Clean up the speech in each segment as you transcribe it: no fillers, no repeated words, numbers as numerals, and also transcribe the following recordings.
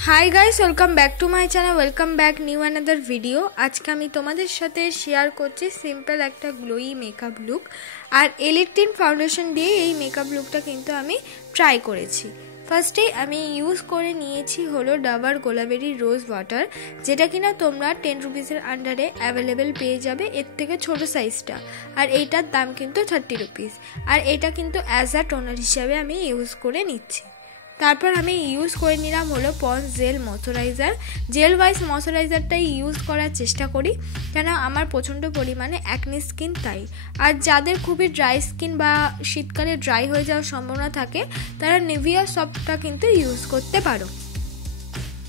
High guys welcome back to my channel welcome back new another video. आज के आमी तोमादेर साथे शेयर करछि सिम्पल एक ग्लोई मेकअप लुक और एलिट फाउंडेशन दिए ये मेकअप लुकटा किन्तु आमी ट्राई करेछि। फार्स्टे आमी यूज करे निएछि हलो डाबर गोलाबेरी रोज वाटर जेटा किना तोमरा 10 रुपिसের आंडारे अवेलेबल पेये जाबे एर थेके छोटो साइजटा और एटार दाम किन्तु 30 रुपिस और एटा किन्तु एज आ टोनार हिसाबे आमी यूज करे निচ্ছি। तारपर हमें यूज करे निलाम हलो पन्स जेल मयश्चाराइजार जेल वाइज मयश्चाराइजारटाई यूज करार चेष्टा करी केन आमार प्रचंड परिमाणे एक्ने स्किन ताई और जादेर खूबই ड्राई स्किन बा शीतकाले ड्राई हो जाওয়ার सम्भावना थाके तारा निविया सफ्टटा किन्तु यूज करते पारो।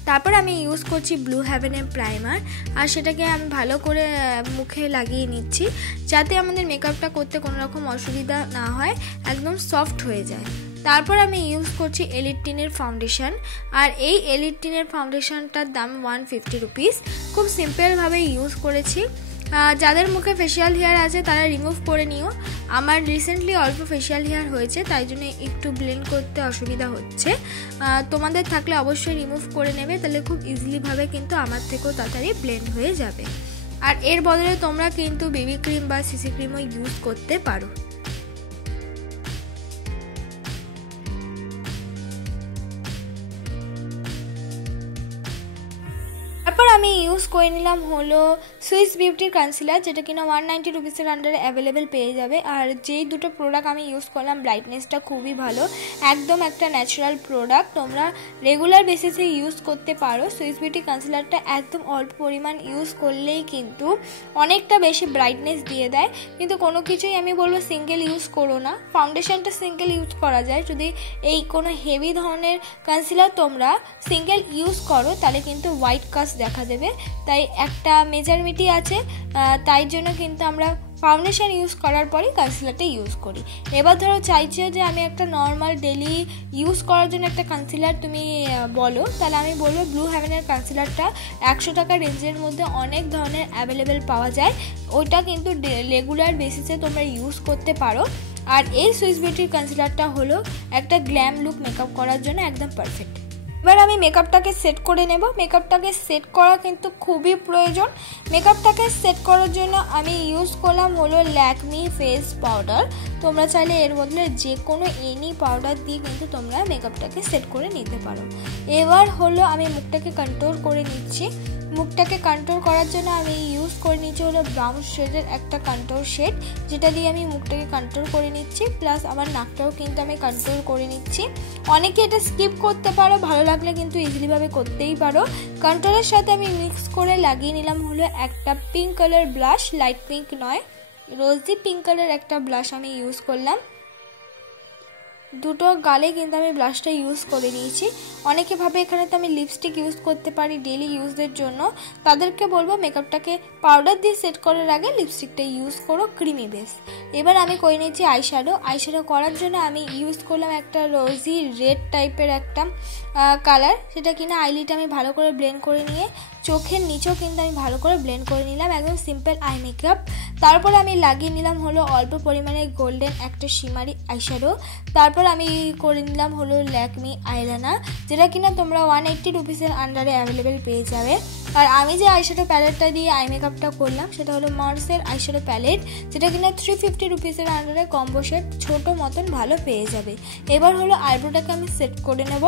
तारपर आमी यूज करछि ब्लू हेवेन प्राइमार और सेटाके आमी भालो करे मुखे लागिए निচ্ছি जाते आमादेर मेकअपटा करते कोनो रकम असुविधा ना हय एकदम सफ्ट हो जाए। तारपर आमी यूज करछि एलिट फाउंडेशन और ये एलिट फाउंडेशनटार दाम 150 रुपिस। खूब सिम्पल भावे यूज करेछि। जादेर मुखे फेशियल हेयर आछे तारा रिमुव करे निओ। आमार रिसेंटली अल्प फेशियल हेयर होयेछे ताई जोन्नो एकटू ब्लेंड करते असुविधा होच्छे। तोमादेर थाकले अवश्यई रिमुव करे नेबे ताहले खूब इजिली भावे किन्तु आमार थेकेও ताड़ाताड़ी ब्लेंड हये जाबे। और एर बदले तोमरा किन्तु बेबी क्रीम बा सीसी क्रीमও यूज करते पारो। আমি ইউজ করে নিলাম হলো সুইস বিউটি কনসিলার যেটা কিনা 190 রুপিসের আন্ডারে অ্যাভেলেবল পেয়ে যাবে। আর যেই দুটো প্রোডাক্ট আমি ইউজ করলাম ব্রাইটনেসটা খুবই ভালো, একদম একটা ন্যাচারাল প্রোডাক্ট, তোমরা রেগুলার বেসিসে ইউজ করতে পারো। সুইস বিউটি কনসিলারটা একদম অল্প পরিমাণ ইউজ করলেই কিন্তু অনেকটা বেশি ব্রাইটনেস দিয়ে দেয়। কিন্তু কোনো কিছুই আমি বলবো সিঙ্গেল ইউজ করো না, ফাউন্ডেশনটা সিঙ্গেল ইউজ করা যায়। যদি এই কোনো হেভি ধরনের কনসিলার তোমরা সিঙ্গেল ইউজ করো তাহলে কিন্তু হোয়াইট কাস্ট দেখা দেবে। তাই একটা মেজারমেন্টই আছে, তাই জন্য কিন্তু আমরা ফাউন্ডেশন ইউজ করার পরই কনসিলারটা ইউজ করি। এবার ধরো চাইছো যে আমি একটা নর্মাল ডেলি ইউজ করার জন্য একটা কনসিলার তুমি বলো, তাহলে আমি বলবো ব্লু হেভেনের কনসিলারটা 100 টাকা রেঞ্জের মধ্যে অনেক ধরনের অ্যাভেলেবেল পাওয়া যায়। ওইটা কিন্তু রেগুলার বেসিসে তোমরা ইউজ করতে পারো। আর এই সুইস বিউটির কনসিলারটা হলো একটা গ্ল্যাম লুক মেকআপ করার জন্য একদম পারফেক্ট। এবার আমি মেকআপটাকে সেট করে নেব। মেকআপটাকে সেট করা কিন্তু খুবই প্রয়োজন। মেকআপটাকে সেট করার জন্য আমি ইউজ করলাম হলো ল্যাকমি ফেস পাউডার। তোমরা চাইলে এর বদলে যে কোনো এনি পাউডার দিয়ে কিন্তু তোমরা মেকআপটাকে সেট করে নিতে পারো। এবার হলো আমি মুখটাকে কন্ট্রোল করে নিচ্ছি। মুখটাকে কন্ট্রোল করার জন্য আমি ইউজ করে নিচ্ছি হলো ব্রাউন শেডের একটা কন্ট্রোল শেড, যেটা দিয়ে আমি মুখটাকে কন্ট্রোল করে নিচ্ছি। প্লাস আমার নাকটাও কিন্তু আমি কন্ট্রোল করে নিচ্ছি। অনেকে এটা স্কিপ করতে পারো, ভালো লাগলে কিন্তু ইজিলিভাবে করতেই পারো। কন্ট্রোলের সাথে আমি মিক্স করে লাগিয়ে নিলাম হলো একটা pink colour blush, light pink নয়, রোজি পিঙ্ক কালার একটা ব্লাশ আমি ইউজ করলাম। দুটো গালে কিন্তু আমি ব্লাশটা ইউজ করে নিয়েছি। অনেকে ভাবে এখানে তো আমি লিপস্টিক ইউজ করতে পারি ডেলি ইউজের জন্য, তাদেরকে বলবো মেকআপটাকে পাউডার দিয়ে সেট করার আগে লিপস্টিকটা ইউজ করো ক্রিমি বেস। এবার আমি করে নিয়েছি আইশ্যাডো। আইশ্যাডো করার জন্য আমি ইউজ করলাম একটা রোজি রেড টাইপের একটা কালার, সেটা কিনা আইলিটা আমি ভালো করে ব্লেন্ড করে নিয়ে চোখের নিচেও কিন্তু আমি ভালো করে ব্লেন্ড করে নিলাম, একদম সিম্পল আই মেকআপ। তারপর আমি লাগিয়ে নিলাম হলো অল্প পরিমাণে গোল্ডেন একটা শিমারি আইশ্যাডো। তারপর আমি করে নিলাম হলো ল্যাকমি আইলাইনার, যেটা কিনা তোমরা 180 রুপিসের আন্ডারে অ্যাভেলেবেল পেয়ে যাবে। আর আমি যে আইশ্যাডো প্যালেটটা দিয়ে আই মেকআপটা করলাম সেটা হলো মার্সের আইশ্যাডো প্যালেট, যেটা কিনা 350 রুপিসের আন্ডারে কম্বো সেট ছোটো মতন ভালো পেয়ে যাবে। এবার হলো আইব্রোটাকে আমি সেট করে নেব।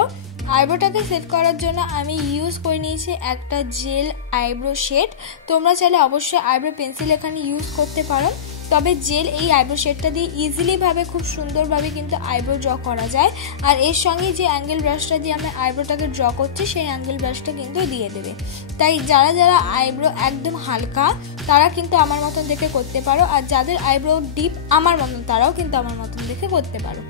আইব্রোটাকে সেট করার জন্য আমি ইউজ করে নিয়েছি একটা জেল আইব্রো শেড। তোমরা চাইলে অবশ্যই আইব্রো পেন্সিল এখানে ইউজ করতে পারো, তবে জেল এই আইব্রো শেডটা দিয়ে ইজিলিভাবে খুব সুন্দরভাবে কিন্তু আইব্রো ড্র করা যায়। আর এর সঙ্গে যে অ্যাঙ্গেল ব্রাশটা দিয়ে আমি আইব্রোটাকে ড্র করছি সেই অ্যাঙ্গেল ব্রাশটা কিন্তু দিয়ে দেবে। তাই যারা যারা আইব্রো একদম হালকা তারা কিন্তু আমার মতন দেখে করতে পারো, আর যাদের আইব্রো ডিপ আমার মতন তারাও কিন্তু আমার মতন দেখে করতে পারো।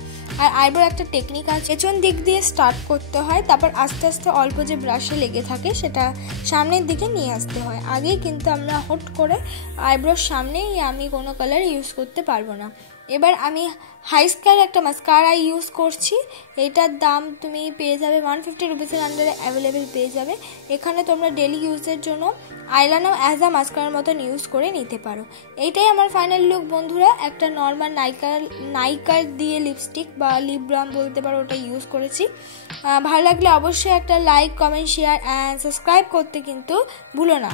আর আইব্রো একটা টেকনিক আছে, পেছন দিক দিয়ে স্টার্ট করতে হয়, তারপর আস্তে আস্তে অল্প যে ব্রাশে লেগে থাকে সেটা সামনের দিকে নিয়ে আসতে হয়। আগেই কিন্তু আমরা হট করে আইব্রোর সামনেই আমি কোনো কালার ইউজ করতে পারবো না। এবার আমি হাই স্কার একটা মাস্কারা ইউজ করছি। এটার দাম তুমি পেয়ে যাবে 150 রুপিসের আন্ডারে অ্যাভেলেবেল পেয়ে যাবে। এখানে তোমরা ডেলি ইউজের জন্য আইলাইনার অ্যাজ আ মাস্কারার মতন ইউজ করে নিতে পারো। এইটাই আমার ফাইনাল লুক বন্ধুরা। একটা নর্মাল নাইকার দিয়ে লিপস্টিক বা লিপ বাম বলতে পারো, ওটা ইউজ করেছি। ভালো লাগলে অবশ্যই একটা like, comment, share and subscribe করতে কিন্তু ভুলো না।